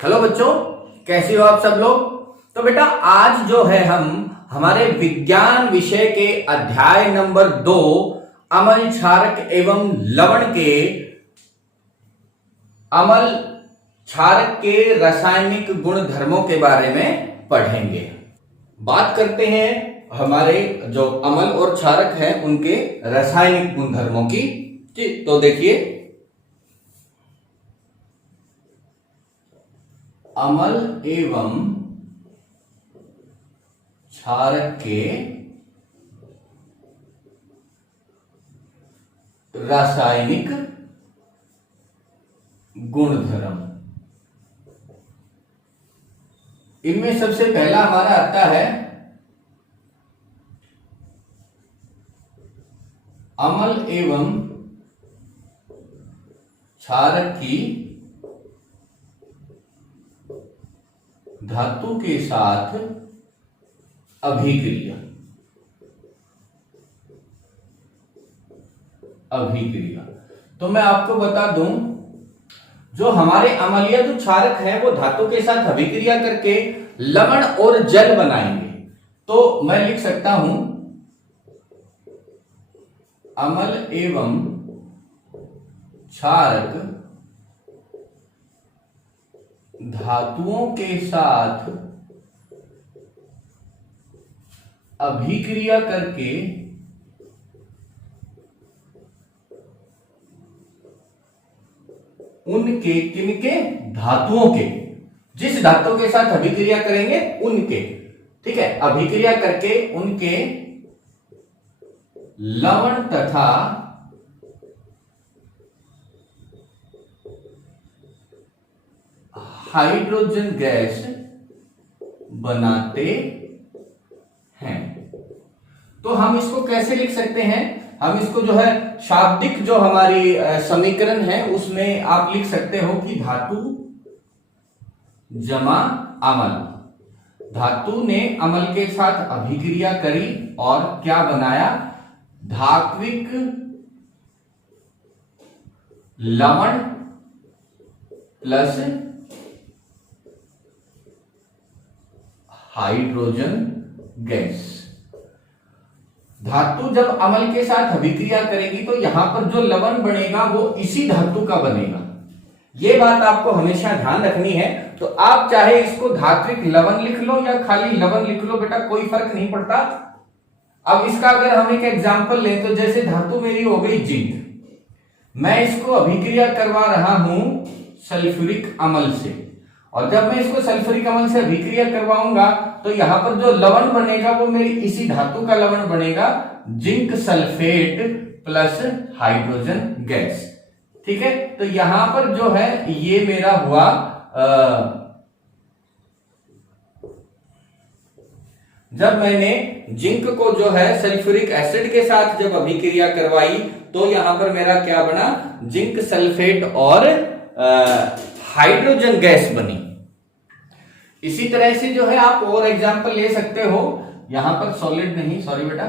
Hello बच्चों, कैसे हो आप सब लोग। तो बेटा आज जो है हम हमारे विज्ञान विषय के अध्याय नंबर 2 अम्ल क्षारक एवं लवण के अम्ल क्षारक के रासायनिक गुणधर्मों के बारे में पढ़ेंगे। बात करते हैं हमारे जो अम्ल और क्षारक हैं उनके रासायनिक गुणधर्मों की। तो देखिए, अम्ल एवं क्षारक के रासायनिक गुणधर्म। इनमें सबसे पहला हमारा आता है अम्ल एवं क्षारक की धातु के साथ अभिक्रिया। तो मैं आपको बता दूं, जो हमारे अम्लीय जो क्षारक है वो धातु के साथ अभिक्रिया करके लवण और जल बनाएंगे। तो मैं लिख सकता हूं अम्ल एवं क्षारक धातुओं के साथ अभिक्रिया करके उनके किनके धातुओं के, जिस धातु के साथ अभिक्रिया करेंगे उनके, ठीक है, अभिक्रिया करके उनके लवण तथा हाइड्रोजन गैस बनाते हैं। तो हम इसको कैसे लिख सकते हैं? हम इसको जो है शाब्दिक जो हमारी समीकरण है उसमें आप लिख सकते हो कि धातु जमा अम्ल। धातु ने अम्ल के साथ अभिक्रिया करी और क्या बनाया? धात्विक लवण प्लस हाइड्रोजन गैस। धातु जब अम्ल के साथ अभिक्रिया करेगी तो यहां पर जो लवण बनेगा वो इसी धातु का बनेगा। ये बात आपको हमेशा ध्यान रखनी है। तो आप चाहे इसको धात्विक लवण लिख लो या खाली लवण लिख लो बेटा, कोई फर्क नहीं पड़ता। अब इसका अगर हम एक एग्जांपल लें तो जैसे धातु मेरी हो गई जिंक, मैं इसको अभिक्रिया करवा रहा हूं सल्फ्यूरिक अम्ल से, और जब मैं इसको सल्फ्यूरिक अम्ल से अभिक्रिया करवाऊंगा तो यहां पर जो लवण बनेगा वो मेरी इसी धातु का लवण बनेगा, zinc sulphate plus hydrogen gas. ठीक है, तो यहां पर जो है ये मेरा हुआ जब मैंने जिंक को जो है सल्फ्यूरिक एसिड के साथ जब अभिक्रिया करवाई तो यहां पर मेरा क्या बना? जिंक सल्फेट और हाइड्रोजन गैस बनी। इसी तरह से जो है आप और एग्जांपल ले सकते हो। यहां पर सॉलिड नहीं, सॉरी बेटा,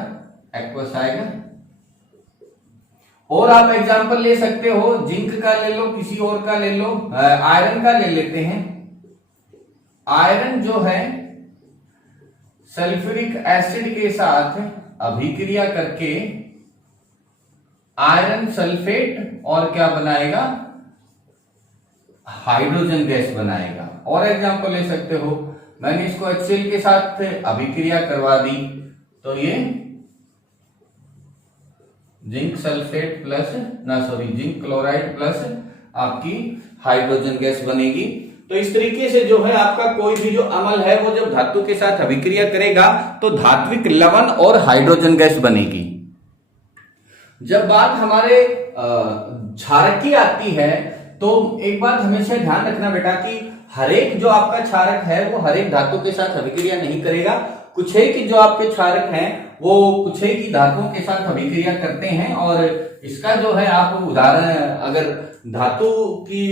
एक्वस आएगा। और आप एग्जांपल ले सकते हो, जिंक का ले लो, किसी और का ले लो, आयरन का ले लेते हैं। आयरन जो है सल्फ्यूरिक एसिड के साथ अभिक्रिया करके आयरन सल्फेट और क्या बनाएगा? हाइड्रोजन गैस बनाएगा। और एग्जांपल ले सकते हो, मैंने इसको HCl के साथ अभिक्रिया करवा दी तो ये zinc sulphate plus zinc chloride plus आपकी हाइड्रोजन गैस बनेगी। तो इस तरीके से जो है आपका कोई भी जो अम्ल है वो जब धातु के साथ अभिक्रिया करेगा तो धात्विक लवण और हाइड्रोजन गैस बनेगी। जब बात हमारे क्षारक की आती है तो एक बात हमेशा ध्यान रखना बेटा कि हरेक जो आपका क्षारक है वो हरेक धातु के साथ अभिक्रिया नहीं करेगा। कुछ एक जो आपके क्षारक हैं वो कुछ एक ही धातुओं के साथ अभिक्रिया करते हैं। और इसका जो है आप उदाहरण, अगर धातु की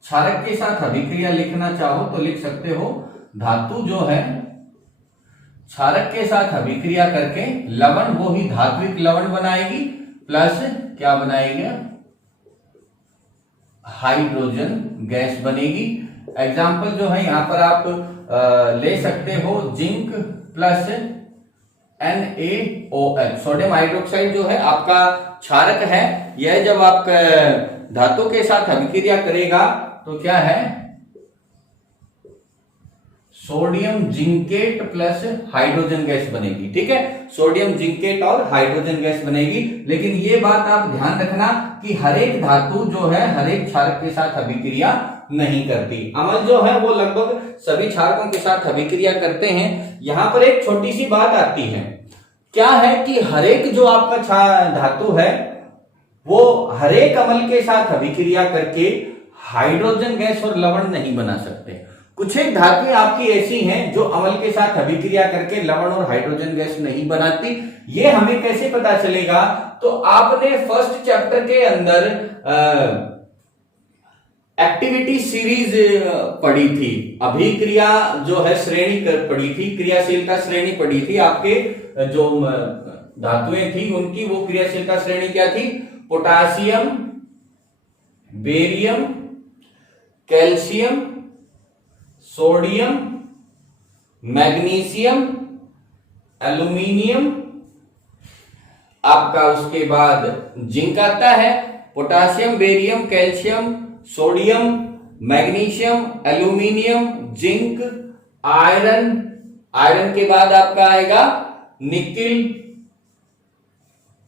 क्षारक के साथ अभिक्रिया लिखना चाहो तो लिख सकते हो, धातु जो है क्षारक के साथ अभिक्रिया करके लवण वो ही धात्विक लवण बनाएगी प्लस क्या बनाएगी? हाइड्रोजन गैस बनेगी। एग्जाम्पल जो है यहाँ पर आप ले सकते हो zinc plus NaOH, sodium hydroxide जो है आपका क्षारक है। यह जब आप धातु के साथ अभिक्रिया करेगा तो क्या है, sodium zincate plus hydrogen gas बनेगी। ठीक है, सोडियम जिंकेट और हाइड्रोजन गैस बनेगी। लेकिन ये बात आप ध्यान रखना कि हर एक धातु जो है हर एक क्षारक के साथ अभिक्रिया नहीं करती। अम्ल जो है वो लगभग सभी क्षारकों के साथ अभिक्रिया करते हैं। यहां पर एक छोटी सी बात आती है, क्या है कि हर एक जो आपका धातु है वो हर एक अम्ल के साथ अभिक्रिया करके हाइड्रोजन गैस और लवण नहीं बना सकते। कुछ एक धातुएं आपकी ऐसी हैं जो अम्ल के साथ अभिक्रिया करके लवण और हाइड्रोजन गैस नहीं बनाती। ये हमें कैसे पता चलेगा, तो आपने फर्स्ट चैप्टर के अंदर एक्टिविटी सीरीज पढ़ी थी, अभिक्रिया जो है श्रेणी पढ़ी थी, क्रियाशीलता श्रेणी पढ़ी थी। आपके जो धातुएं थी उनकी वो क्रियाशीलता श्रेणी क्या थी, potassium, barium, calcium, sodium, magnesium, aluminium, आपका उसके बाद जिंक आता है। Potassium, barium, calcium, sodium, magnesium, aluminium, zinc, iron, iron के बाद आपका आएगा निकिल,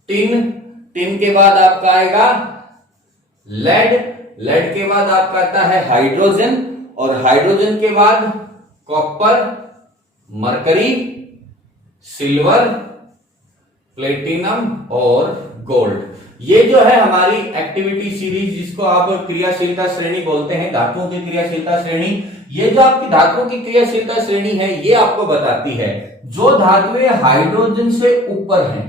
टिन, टिन के बाद आपका आएगा लेड, लेड के बाद आपका आता है हाइड्रोजन, और हाइड्रोजन के बाद कॉपर, मरकरी, सिल्वर, प्लेटिनम और गोल्ड। ये जो है हमारी एक्टिविटी सीरीज, जिसको आप क्रियाशीलता श्रेणी बोलते हैं, धातुओं की क्रियाशीलता श्रेणी। ये जो आपकी धातुओं की क्रियाशीलता श्रेणी है ये आपको बताती है जो धातुएं हाइड्रोजन से ऊपर हैं,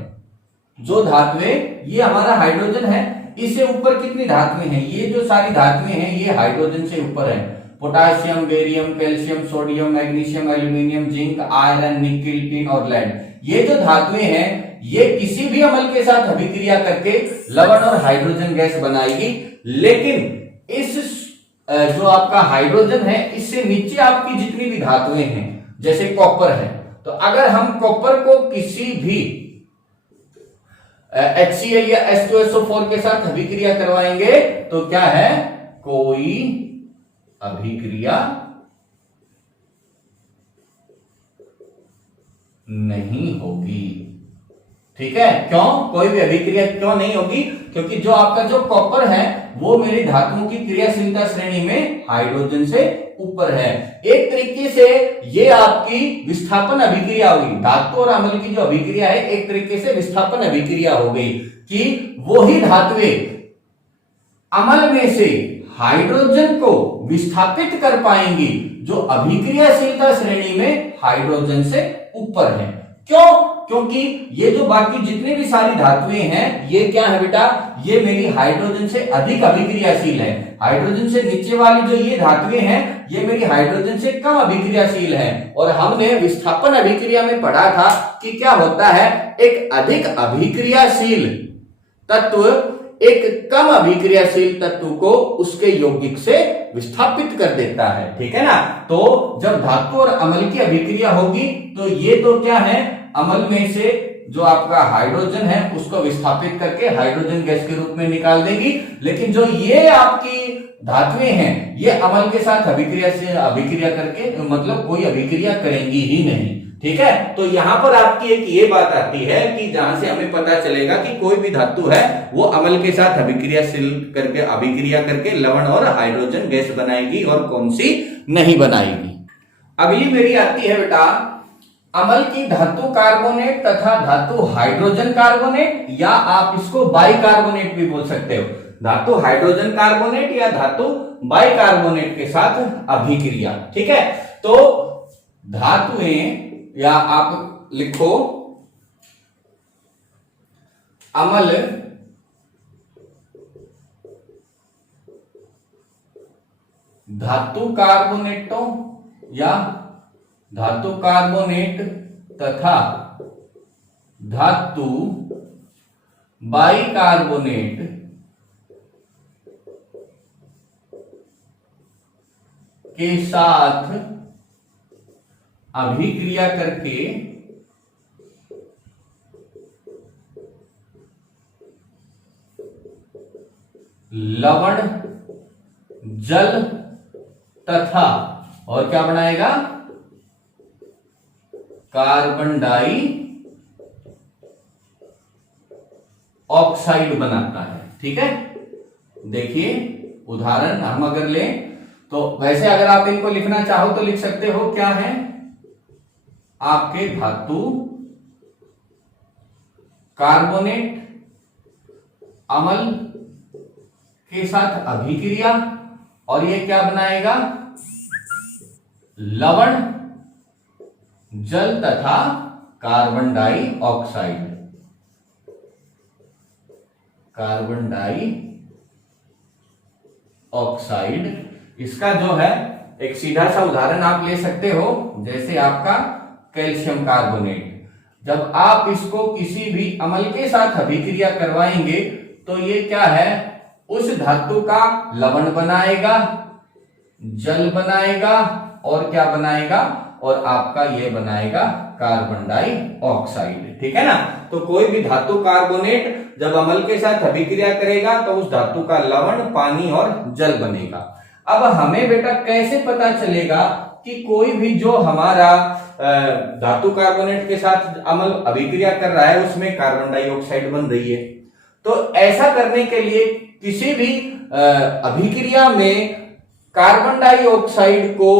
जो धातुएं, ये हमारा हाइड्रोजन है, इससे ऊपर कितनी धातुएं हैं, ये जो सारी धातुएं हैं ये हाइड्रोजन से ऊपर है। Potassium, barium, calcium, sodium, magnesium, aluminium, zinc, iron, nickel, tin और लेड, ये जो धातुएं हैं ये किसी भी अम्ल के साथ अभिक्रिया करके लवण और हाइड्रोजन गैस बनाएगी। लेकिन इस जो आपका हाइड्रोजन है इससे नीचे आपकी जितनी भी धातुएं हैं, जैसे कॉपर है, तो अगर हम कॉपर को किसी भी HCl या H2SO4 के साथ अभिक्रिया करवाएंगे तो क्या है, कोई अभिक्रिया नहीं होगी। ठीक है, क्यों कोई भी अभिक्रिया क्यों नहीं होगी, क्योंकि जो आपका जो कॉपर है वो मेरी धातुओं की क्रियाशीलता श्रेणी में हाइड्रोजन से ऊपर है। एक तरीके से ये आपकी विस्थापन अभिक्रिया हुई, धातु और अम्ल की जो अभिक्रिया है एक तरीके से विस्थापन अभिक्रिया हो गई कि वही धातुएं अम्ल में से हाइड्रोजन को विस्थापित कर पाएंगी जो अभिक्रियाशीलता श्रेणी में हाइड्रोजन से ऊपर है। क्यों, क्योंकि ये जो बाकी जितने भी सारी धातुएं हैं ये क्या है बेटा, ये मेरी हाइड्रोजन से अधिक अभिक्रियाशील है। हाइड्रोजन से नीचे वाली जो ये धातुएं हैं ये मेरी हाइड्रोजन से कम अभिक्रियाशील है। और हमने विस्थापन अभिक्रिया में पढ़ा था कि क्या होता है, एक अधिक अभिक्रियाशील तत्व एक कम अभिक्रियाशील तत्व को उसके यौगिक से विस्थापित कर देता है। ठीक है ना, तो जब धातु और अम्ल की अभिक्रिया होगी तो ये तो क्या है, अम्ल में से जो आपका हाइड्रोजन है उसको विस्थापित करके हाइड्रोजन गैस के रूप में निकाल देगी। लेकिन जो ये आपकी धातुएं हैं ये अम्ल के साथ अभिक्रिया करके मतलब कोई अभिक्रिया करेंगी ही नहीं। ठीक है, तो यहां पर आपकी एक ये बात आती है कि जहां से हमें पता चलेगा कि कोई भी धातु है वो अम्ल के साथ अभिक्रिया करके लवण और हाइड्रोजन गैस बनाएगी और कौन सी नहीं बनाएगी। अगली मेरी आती है बेटा, अम्ल की धातु कार्बोनेट तथा धातु हाइड्रोजन कार्बोनेट, या आप इसको बाइकार्बोनेट भी बोल सकते हो। धातु हाइड्रोजन कार्बोनेट या धातु बाइकार्बोनेट के साथ अभिक्रिया। ठीक है, तो धातुएं, या आप लिखो अम्ल धातु कार्बोनेटों या धातु कार्बोनेट तथा धातु बाइकार्बोनेट के साथ अभिक्रिया करके लवण, जल तथा और क्या बनाएगा, कार्बन डाई ऑक्साइड बनाता है। ठीक है, देखिए उदाहरण हम अगर लें तो वैसे अगर आप इनको लिखना चाहो तो लिख सकते हो, क्या है आपके धातु कार्बोनेट अम्ल के साथ अभिक्रिया और ये क्या बनाएगा, लवण, जल तथा carbon dioxide, carbon dioxide. इसका जो है एक सीधा सा उदाहरण आप ले सकते हो, जैसे आपका कैल्शियम कार्बोनेट। जब आप इसको किसी भी अम्ल के साथ अभिक्रिया करवाएंगे तो ये क्या है, उस धातु का लवण बनाएगा, जल बनाएगा और क्या बनाएगा, और आपका ये बनाएगा कार्बन डाई ऑक्साइड। ठीक है ना, तो कोई भी धातु कार्बोनेट जब अम्ल के साथ अभिक्रिया करेगा तो उस धातु का लवण, पानी और जल बनेगा। अब हमें बेटा कैसे पता चलेगा कि कोई भी जो हमारा धातु कार्बोनेट के साथ अम्ल अभिक्रिया कर रहा है उसमें कार्बन डाइऑक्साइड बन रही है? तो ऐसा करने के लिए किसी भी अभिक्रिया में कार्बन डाइऑक्साइड को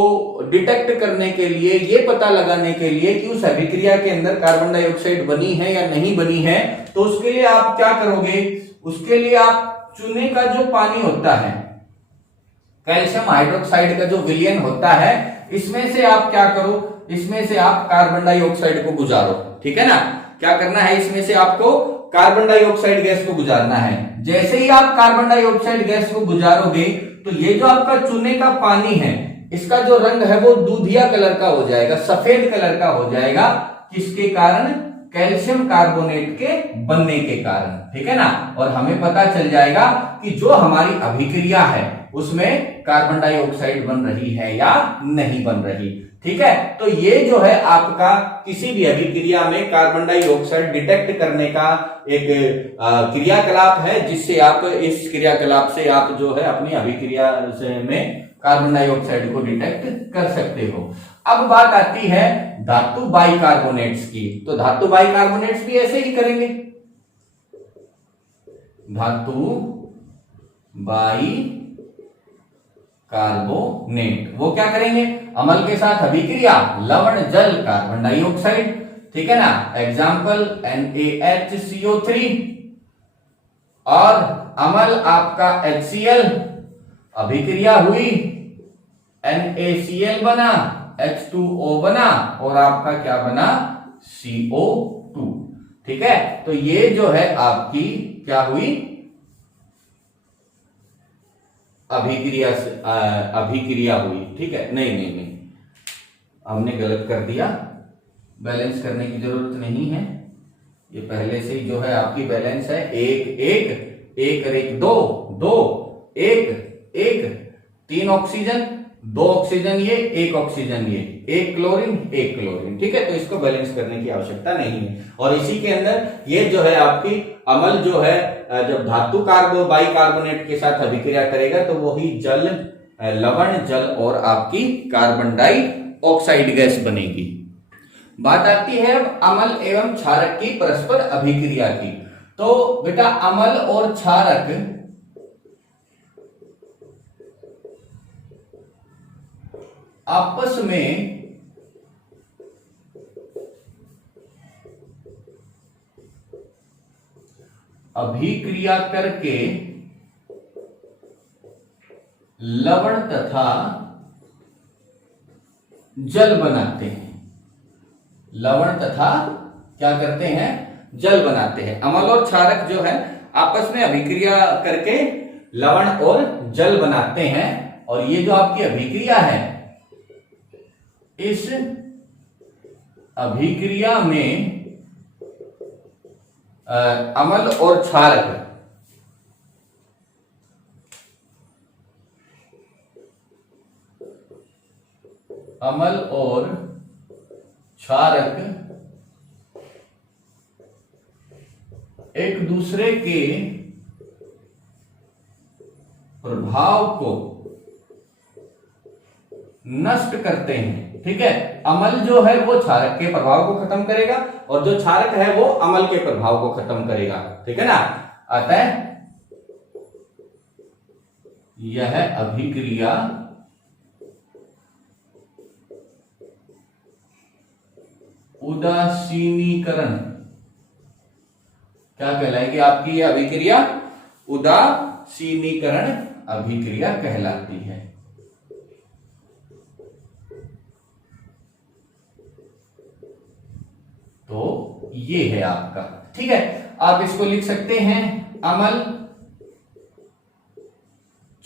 डिटेक्ट करने के लिए, ये पता लगाने के लिए कि उस अभिक्रिया के अंदर कार्बन डाइऑक्साइड बनी है या नहीं बनी है, तो उसके लिए आप क्या करोगे, उसके लिए आप चूने का जो पानी होता है, कैल्शियम हाइड्रोक्साइड का जो विलयन होता है, इसमें से आप क्या करो, इसमें से आप कार्बन डाइऑक्साइड को गुजारो। ठीक है ना, क्या करना है, इसमें से आपको कार्बन डाइऑक्साइड गैस को गुजारना है। जैसे ही आप कार्बन डाइऑक्साइड गैस को गुजारोगे तो ये जो आपका चूने का पानी है, इसका जो रंग है वो दूधिया कलर का हो जाएगा, सफेद कलर का हो जाएगा। किसके कारण, कैल्शियम कार्बोनेट के बनने के कारण। ठीक है ना, और हमें पता चल जाएगा कि जो हमारी अभिक्रिया है उसमें कार्बन डाइऑक्साइड बन रही है या नहीं बन रही। ठीक है, तो ये जो है आपका किसी भी अभिक्रिया में कार्बन डाइऑक्साइड डिटेक्ट करने का एक क्रियाकलाप है, जिससे आप इस क्रियाकलाप से आप जो है अपनी अभिक्रिया में कार्बन डाइऑक्साइड को डिटेक्ट कर सकते हो। अब बात आती है धातु बाइकार्बोनेट्स की, तो धातु बाइकार्बोनेट्स भी ऐसे ही करेंगे। धातु बाई कार्बोनेट वो क्या करेंगे, अम्ल के साथ अभिक्रिया, लवण, जल, कार्बन डाइऑक्साइड। ठीक है ना, एग्जाम्पल NaHCO3 और अम्ल आपका HCl, अभिक्रिया हुई, NaCl बना, H2O बना और आपका क्या बना, CO2। ठीक है, तो ये जो है आपकी क्या हुई, अभिक्रिया से अभिक्रिया हुई। ठीक है, नहीं हमने गलत कर दिया, बैलेंस करने की जरूरत नहीं है, ये पहले से ही जो है आपकी बैलेंस है, एक एक एक और एक दो, दो एक एक, 3 ऑक्सीजन, 2 ऑक्सीजन ये, 1 ऑक्सीजन ये, 1 क्लोरीन 1 क्लोरीन। ठीक है, तो इसको बैलेंस करने की आवश्यकता नहीं है। और इसी के अंदर ये जो है आपकी अम्ल जो है जब धातु बाइकार्बोनेट के साथ अभिक्रिया करेगा तो वही जल, लवण, जल और आपकी कार्बन डाई ऑक्साइड गैस बनेगी। बात आती है अब अम्ल एवं क्षारक की परस्पर अभिक्रिया की। तो बेटा अम्ल और क्षारक आपस में अभिक्रिया करके लवण तथा जल बनाते हैं। लवण तथा क्या करते हैं, जल बनाते हैं। अम्ल और क्षारक जो है आपस में अभिक्रिया करके लवण और जल बनाते हैं। और ये जो आपकी अभिक्रिया है, इस अभिक्रिया में अम्ल और क्षारक अम्ल और क्षारक एक दूसरे के प्रभाव को नष्ट करते हैं। ठीक है, अम्ल जो है वो क्षारक के प्रभाव को खत्म करेगा और जो क्षारक है वो अम्ल के प्रभाव को खत्म करेगा। ठीक है ना। अतः यह अभिक्रिया उदासीनीकरण क्या कहलाएगी? आपकी यह अभिक्रिया उदासीनीकरण अभिक्रिया कहलाती है। तो ये है आपका। ठीक है, आप इसको लिख सकते हैं अम्ल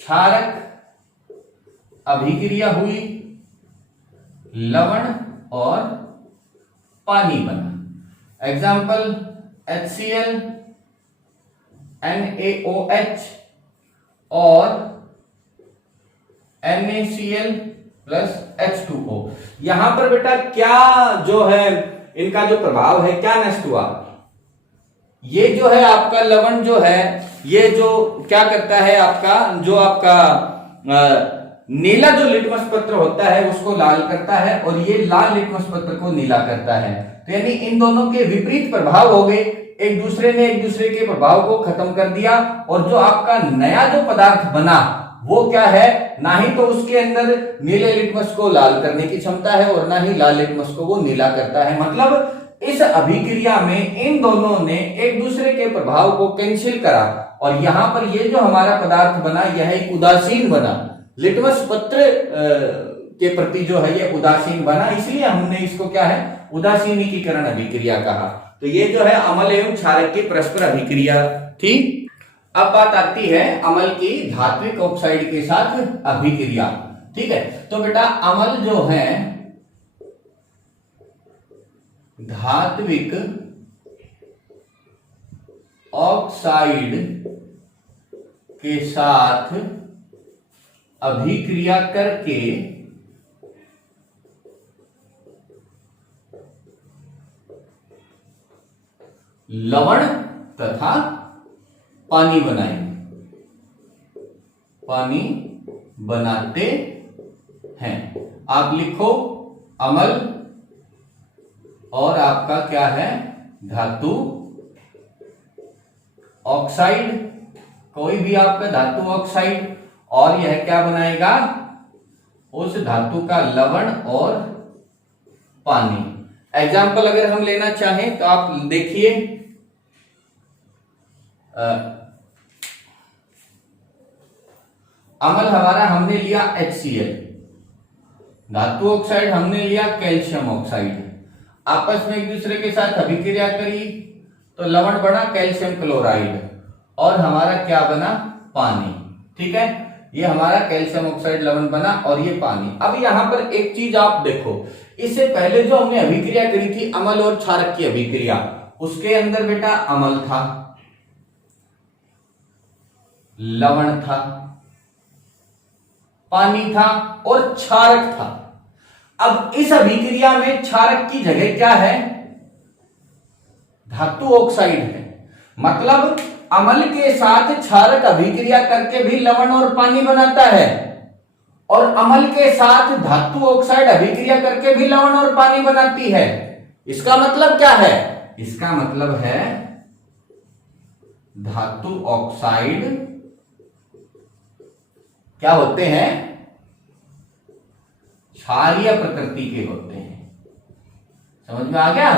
क्षारक अभिक्रिया हुई, लवण और पानी बना। एग्जाम्पल HCl, NaOH और NaCl प्लस H2O। यहां पर बेटा क्या जो है इनका जो प्रभाव है क्या नष्ट हुआ? ये जो है आपका लवण जो है ये जो क्या करता है आपका जो आपका नीला जो लिटमस पत्र होता है उसको लाल करता है और ये लाल लिटमस पत्र को नीला करता है। तो यानी इन दोनों के विपरीत प्रभाव हो गए, एक दूसरे ने एक दूसरे के प्रभाव को खत्म कर दिया और जो आपका नया जो पदार्थ बना वो क्या है? ना ही तो उसके अंदर नीले लिटमस को लाल करने की क्षमता है और ना ही लाल लिटमस को वो नीला करता है। मतलब इस अभिक्रिया में इन दोनों ने एक दूसरे के प्रभाव को कैंसिल करा और यहां पर ये जो हमारा पदार्थ बना यह एक उदासीन बना, लिटमस पत्र के प्रति जो है ये उदासीन बना, इसलिए हमने इसको क्या है उदासीनीकरण अभिक्रिया कहा। तो ये जो है अम्ल एवं क्षारक की परस्पर अभिक्रिया थी। अब बात आती है अम्ल की धात्विक ऑक्साइड के साथ अभिक्रिया। ठीक है, तो बेटा अम्ल जो है धात्विक ऑक्साइड के साथ अभिक्रिया करके लवण तथा पानी बनाते हैं। आप लिखो अम्ल और आपका क्या है धातु ऑक्साइड, कोई भी आपका धातु ऑक्साइड, और यह क्या बनाएगा उस धातु का लवण और पानी। एग्जाम्पल अगर हम लेना चाहें तो आप देखिए अम्ल हमारा हमने लिया HCl, धातु ऑक्साइड हमने लिया कैल्शियम ऑक्साइड, आपस में एक दूसरे के साथ अभिक्रिया करी तो लवण बना कैल्शियम क्लोराइड और हमारा क्या बना पानी। ठीक है, ये हमारा कैल्शियम ऑक्साइड लवण बना और ये पानी। अब यहां पर एक चीज आप देखो, इससे पहले जो हमने अभिक्रिया करी थी अम्ल और क्षारक की अभिक्रिया, उसके अंदर बेटा अम्ल था, लवण था, पानी था और क्षारक था। अब इस अभिक्रिया में क्षारक की जगह क्या है? धातु ऑक्साइड है। मतलब अम्ल के साथ क्षारक अभिक्रिया करके भी लवण और पानी बनाता है और अम्ल के साथ धातु ऑक्साइड अभिक्रिया करके भी लवण और पानी बनाती है। इसका मतलब क्या है? इसका मतलब है धातु ऑक्साइड क्या होते हैं? क्षारीय प्रकृति के होते हैं। समझ में आ गया?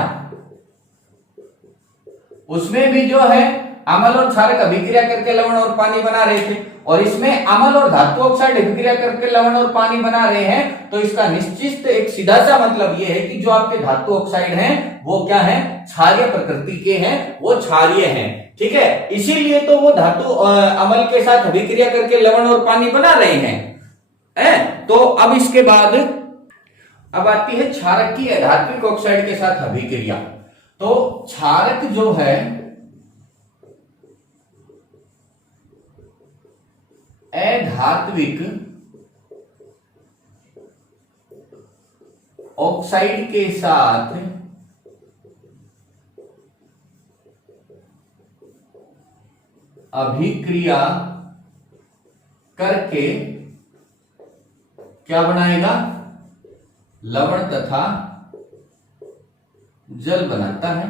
उसमें भी जो है अम्ल और क्षारक अभिक्रिया करके लवण और पानी बना रहे थे और इसमें अम्ल और धातु ऑक्साइड अभिक्रिया करके लवण और पानी बना रहे हैं। तो इसका निश्चित एक सीधा सा मतलब यह है कि जो आपके धातु ऑक्साइड हैं वो क्या है? क्षारीय प्रकृति के हैं, वो क्षारीय हैं। ठीक है, इसीलिए तो वो धातु अम्ल के साथ अभिक्रिया करके लवण और पानी बना रहे हैं। तो अब इसके बाद अब आती है क्षारक की धात्विक ऑक्साइड के साथ अभिक्रिया। तो क्षारक जो है अधात्विक ऑक्साइड के साथ अभिक्रिया करके क्या बनाएगा? लवण तथा जल बनाता है।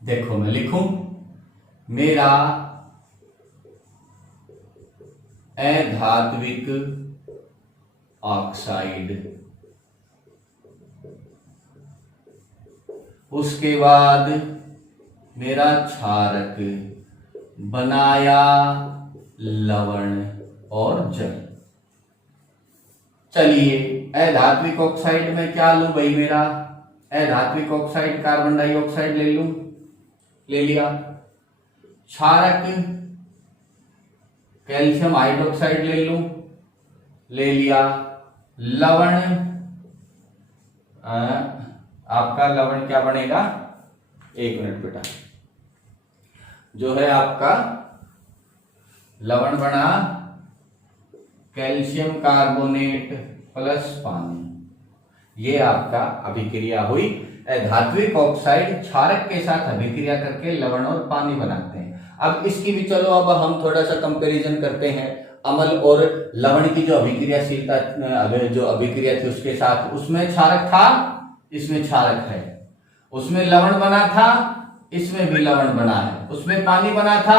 देखो मैं लिखूं, मेरा अधात्विक ऑक्साइड, उसके बाद मेरा क्षारक बनाया लवण और जल। चलिए अधात्विक ऑक्साइड में क्या लूं भाई? मेरा अधात्विक ऑक्साइड कार्बन डाइऑक्साइड ले लूं, ले लिया। क्षारक कैल्शियम हाइड्रोक्साइड ले लूं, ले लिया। लवण आपका लवण क्या बनेगा? एक मिनट बेटा, जो है आपका लवण बना कैल्शियम कार्बोनेट प्लस पानी। ये आपका अभिक्रिया हुई। धात्विक ऑक्साइड क्षारक के साथ अभिक्रिया करके लवण और पानी बनाते हैं। अब इसकी भी चलो अब हम थोड़ा सा कंपैरिजन करते हैं। अम्ल और लवण की जो अभिक्रियाशीलता, जो अभिक्रिया थी उसके साथ, उसमें क्षारक था, इसमें क्षारक है। उसमें लवण बना था, इसमें भी लवण बना है। उसमें पानी बना था,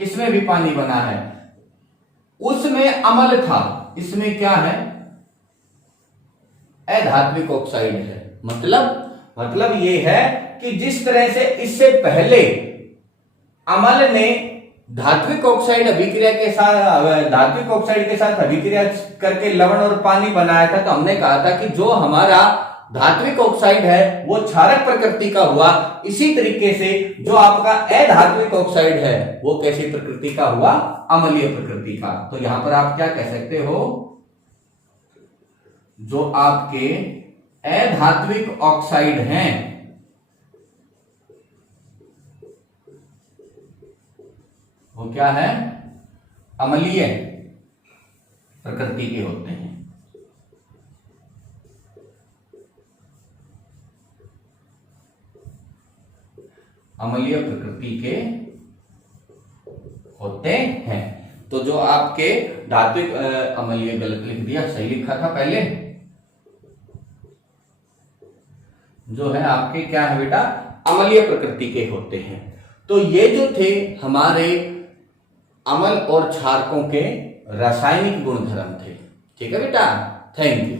इसमें भी पानी बना है। उसमें अम्ल था, इसमें क्या है? अधात्विक ऑक्साइड है। मतलब ये है कि जिस तरह से इससे पहले अम्ल ने धात्विक ऑक्साइड के साथ अभिक्रिया करके लवण और पानी बनाया था, तो हमने कहा था कि जो हमारा धात्विक ऑक्साइड है वो क्षारक प्रकृति का हुआ। इसी तरीके से जो आपका अधात्विक ऑक्साइड है वो कैसी प्रकृति का हुआ? अम्लीय प्रकृति का। तो यहां पर आप क्या कह सकते हो? जो आपके अधात्विक ऑक्साइड हैं वो क्या है? अम्लीय प्रकृति के होते हैं। अम्लीय प्रकृति के होते हैं। तो जो आपके धात्विक, अम्लीय गलत लिख दिया, सही लिखा था पहले। जो है आपके क्या है बेटा? अम्लीय प्रकृति के होते हैं। तो ये जो थे हमारे अम्ल और क्षारकों के रासायनिक गुणधर्म थे। ठीक है बेटा, थैंक यू।